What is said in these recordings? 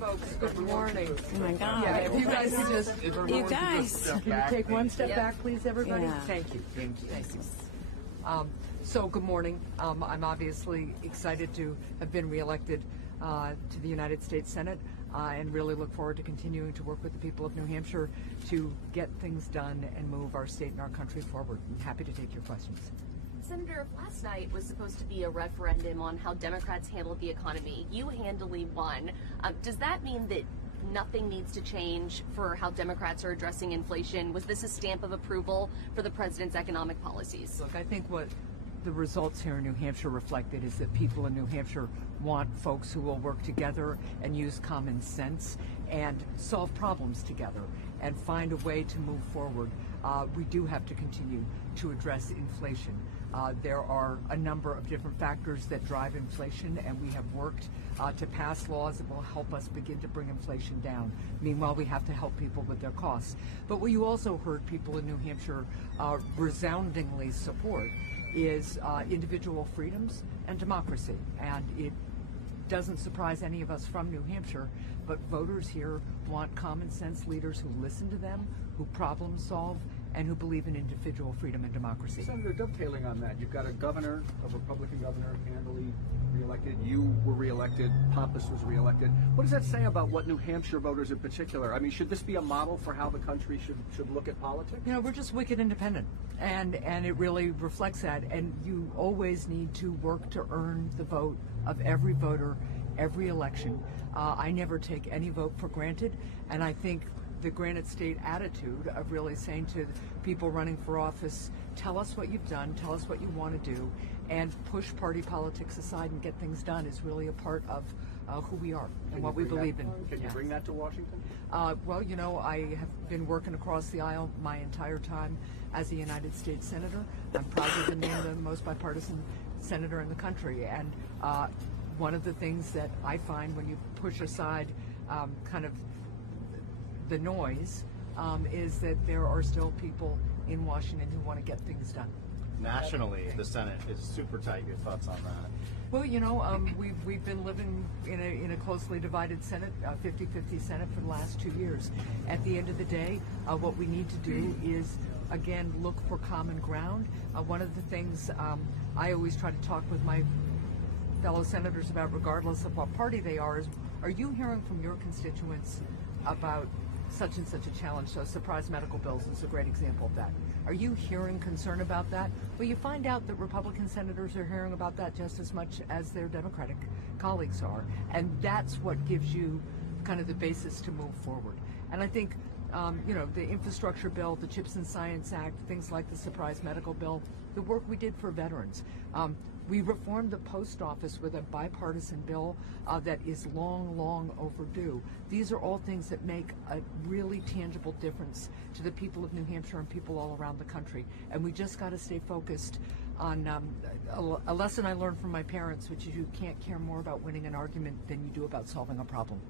Folks, good morning. Oh my God. Yeah, if you guys could just, You guys. can you take one step back, please, everybody? Yeah. Thank you. Thank you. So, good morning. I'm obviously excited to have been reelected to the United States Senate and really look forward to continuing to work with the people of New Hampshire to get things done and move our state and our country forward. I'm happy to take your questions. Senator, if last night was supposed to be a referendum on how Democrats handled the economy, you handily won. Does that mean that nothing needs to change for how Democrats are addressing inflation? Was this a stamp of approval for the president's economic policies? Look, I think what the results here in New Hampshire reflected is that people in New Hampshire want folks who will work together and use common sense and solve problems together and find a way to move forward. We do have to continue to address inflation. There are a number of different factors that drive inflation, and we have worked to pass laws that will help us begin to bring inflation down. Meanwhile, we have to help people with their costs. But what you also heard people in New Hampshire resoundingly support is individual freedoms and democracy. And it doesn't surprise any of us from New Hampshire, but voters here want common sense leaders who listen to them, who problem solve, and who believe in individual freedom and democracy. Senator, dovetailing on that, you've got a governor, a Republican governor, handily reelected. You were reelected. Pompous was reelected. What does that say about what New Hampshire voters in particular? I mean, should this be a model for how the country should look at politics? You know, we're just wicked independent, and it really reflects that. And you always need to work to earn the vote of every voter, every election. I never take any vote for granted, and I think the Granite State attitude of really saying to people running for office, tell us what you've done, tell us what you want to do, and push party politics aside and get things done is really a part of who we are and what we believe in. Can you bring that to Washington? Well, you know, I have been working across the aisle my entire time as a United States Senator. I'm proud to have been named the most bipartisan senator in the country. And one of the things that I find when you push aside kind of the noise is that there are still people in Washington who want to get things done. Nationally, the Senate is super tight. Your thoughts on that? Well, you know, we've been living in a closely divided Senate, 50-50 Senate for the last 2 years. At the end of the day, what we need to do is, again, look for common ground. One of the things I always try to talk with my fellow senators about, regardless of what party they are you hearing from your constituents about such and such a challenge? So surprise medical bills is a great example of that. Are you hearing concern about that? Well, you find out that Republican senators are hearing about that just as much as their Democratic colleagues are. And that's what gives you kind of the basis to move forward. And I think, you know, the infrastructure bill, the CHIPS and Science Act, things like the surprise medical bill, the work we did for veterans. We reformed the post office with a bipartisan bill that is long overdue. These are all things that make a really tangible difference to the people of New Hampshire and people all around the country. And we just got to stay focused on a lesson I learned from my parents, which is you can't care more about winning an argument than you do about solving a problem.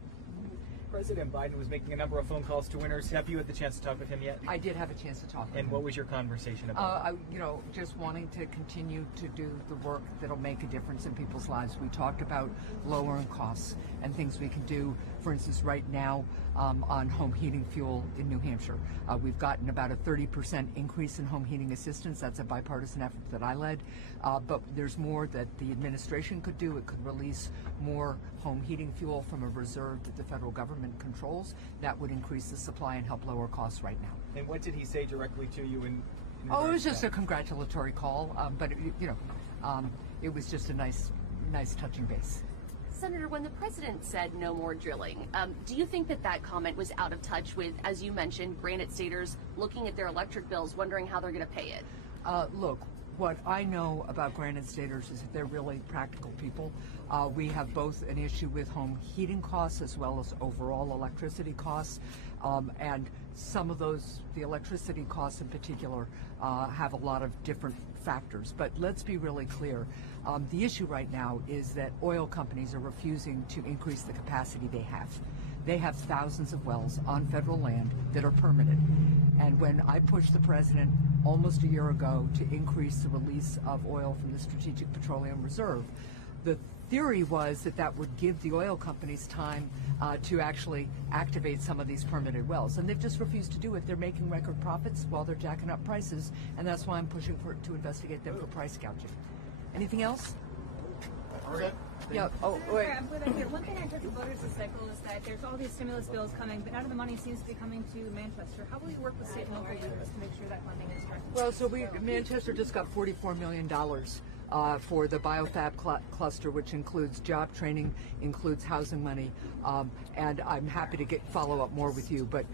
President Biden was making a number of phone calls to winners. Have you had the chance to talk with him yet? I did have a chance to talk with him. And what was your conversation about? You know, just wanting to continue to do the work that'll make a difference in people's lives. We talked about lowering costs and things we can do. For instance, right now on home heating fuel in New Hampshire, we've gotten about a 30% increase in home heating assistance. That's a bipartisan effort that I led. But there's more that the administration could do. It could release more home heating fuel from a reserve that the federal government controls. That would increase the supply and help lower costs right now. And what did he say directly to you? It was just a congratulatory call, but it was just a nice touching base. Senator, when the president said no more drilling, do you think that comment was out of touch with, as you mentioned, Granite Staters looking at their electric bills, wondering how they're going to pay it? Look, what I know about Granite Staters is that they're really practical people. We have both an issue with home heating costs as well as overall electricity costs. And some of those, the electricity costs in particular, have a lot of different factors. But let's be really clear. The issue right now is that oil companies are refusing to increase the capacity they have. They have thousands of wells on federal land that are permitted. And when I pushed the president almost a year ago to increase the release of oil from the Strategic Petroleum Reserve, the theory was that that would give the oil companies time to actually activate some of these permitted wells. And they've just refused to do it. They're making record profits while they're jacking up prices, and that's why I'm pushing to investigate them for price gouging. Anything else? Okay. Yeah. Oh, wait. I'm glad I'm here. One thing I heard from voters this cycle is that there's all these stimulus bills coming, but none of the money seems to be coming to Manchester. How will you work with state and local leaders to make sure that funding is directed? Well, so Manchester just got $44 million for the biofab cluster, which includes job training, includes housing money, and I'm happy to follow up more with you. But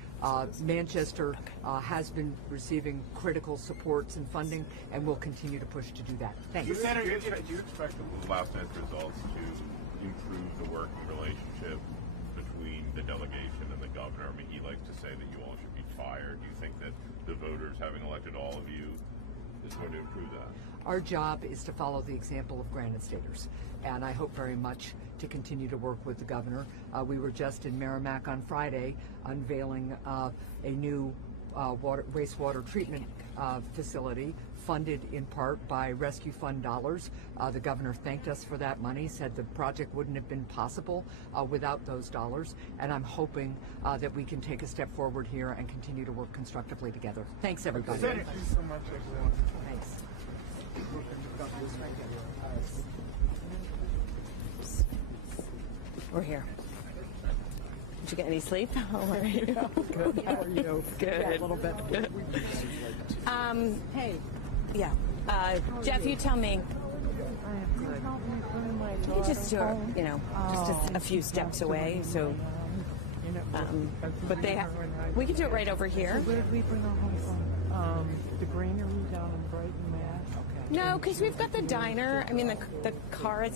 Manchester has been receiving critical supports and funding, and will continue to push to do that. Thanks. Do you expect the last night's results to improve the working relationship between the delegation and the governor? I mean, he likes to say that you all should be fired. Do you think that the voters, having elected all of you, is going to improve that? Our job is to follow the example of Granite Staters, and I hope very much to continue to work with the governor. We were just in Merrimack on Friday unveiling a new wastewater treatment facility funded in part by Rescue Fund dollars. The governor thanked us for that money, said the project wouldn't have been possible without those dollars, and I'm hoping that we can take a step forward here and continue to work constructively together. Thanks, everybody. Thank you so much, everyone. Thanks. We're here. Did you get any sleep? How are you? Good. How are you? Good. Yeah, a little bit. Hey. Yeah. Jeff, you tell me. You just just a few steps away. So, but we can do it right over here. Where did we bring our home from? The granary down in Brighton, Mass. No, because we've got the diner. I mean, the car is